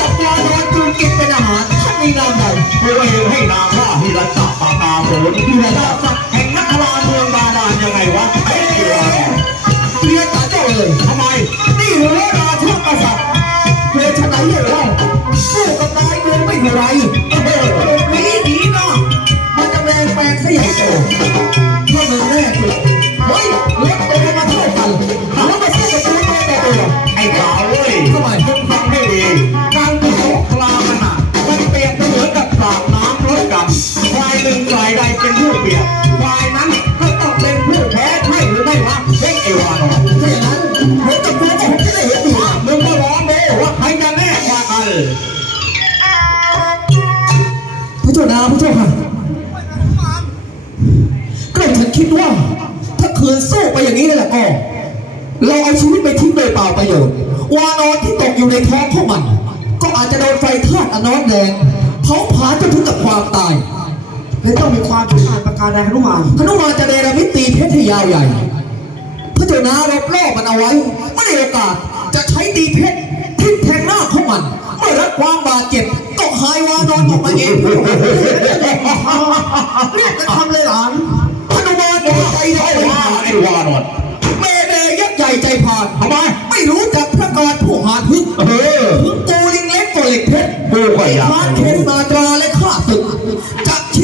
จับปลาแดงจูนกินเป็นอาหารท่านมีนามใดเพื่อเห็นให้นามว่าฮิรันตะปาตาโขนอยู่ในราแห่งมัทราเมืองบาดาลยังไงวะเฮ้ยเรียนตาเจ้าเลยทำไม นี่หัวดาชกษัตริย์เวชไหนเล่าสู้กับนายเมืองไม่เท่าไรเออมีดีเนาะมันจะแปลงแปลงเสียญ่โต อนกับตัวก็ผมจะได้เห็นอยู่มึงก็ร้องดูว่าใครจะแน่กว่ากันพระเจ้านาพระเจ้าค่ะก็ฉันคิดว่า ถ้าคืนสู้ไปอย่างนี้เลยแหละก็เราเอาชีวิตไปทิ้งโดยเปล่าประโยชน์ วานอนที่ตกอยู่ในท้องของมัน ก็อาจจะโดนไฟธาตุอนอนแรงเผาผลาญจนถึงกับความตายและต้องมีความผิดพลาดประการใดหนุมานหนุมานจะเนรมิตตีเพชรให้ยาวใหญ่พ ระเจ้านารบล่อมันเอาไว้เมื่อในโอกาสจะใช้ตีเพชรทิ่มแทงหน้าของมัน เมื่อรับความบาดเจ็บก็หายวานอนออกมาเองเรียกจะทำเลยหลานหนุมานจะใจได้ไอ้ว่าไอ้วานอนเมเดยักษ์ใหญ่ใจพานทำไมไม่รู้จักพระกรผู้หาทึกเออถึงกูลิงเล็กกว่าเหล็กเพชรกูก็อยากพานเทศนาตราและข้าศึกจะชิ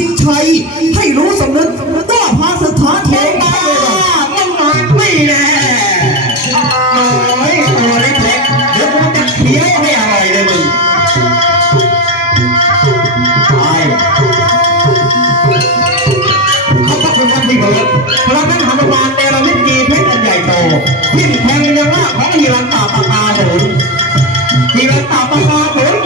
พระนั้นหนุมานเนรมิตกีเพชรอันใหญ่โตที่มแทงยังว่าของฮีรันตาปากาหนุนฮีรันตาปากาหนุน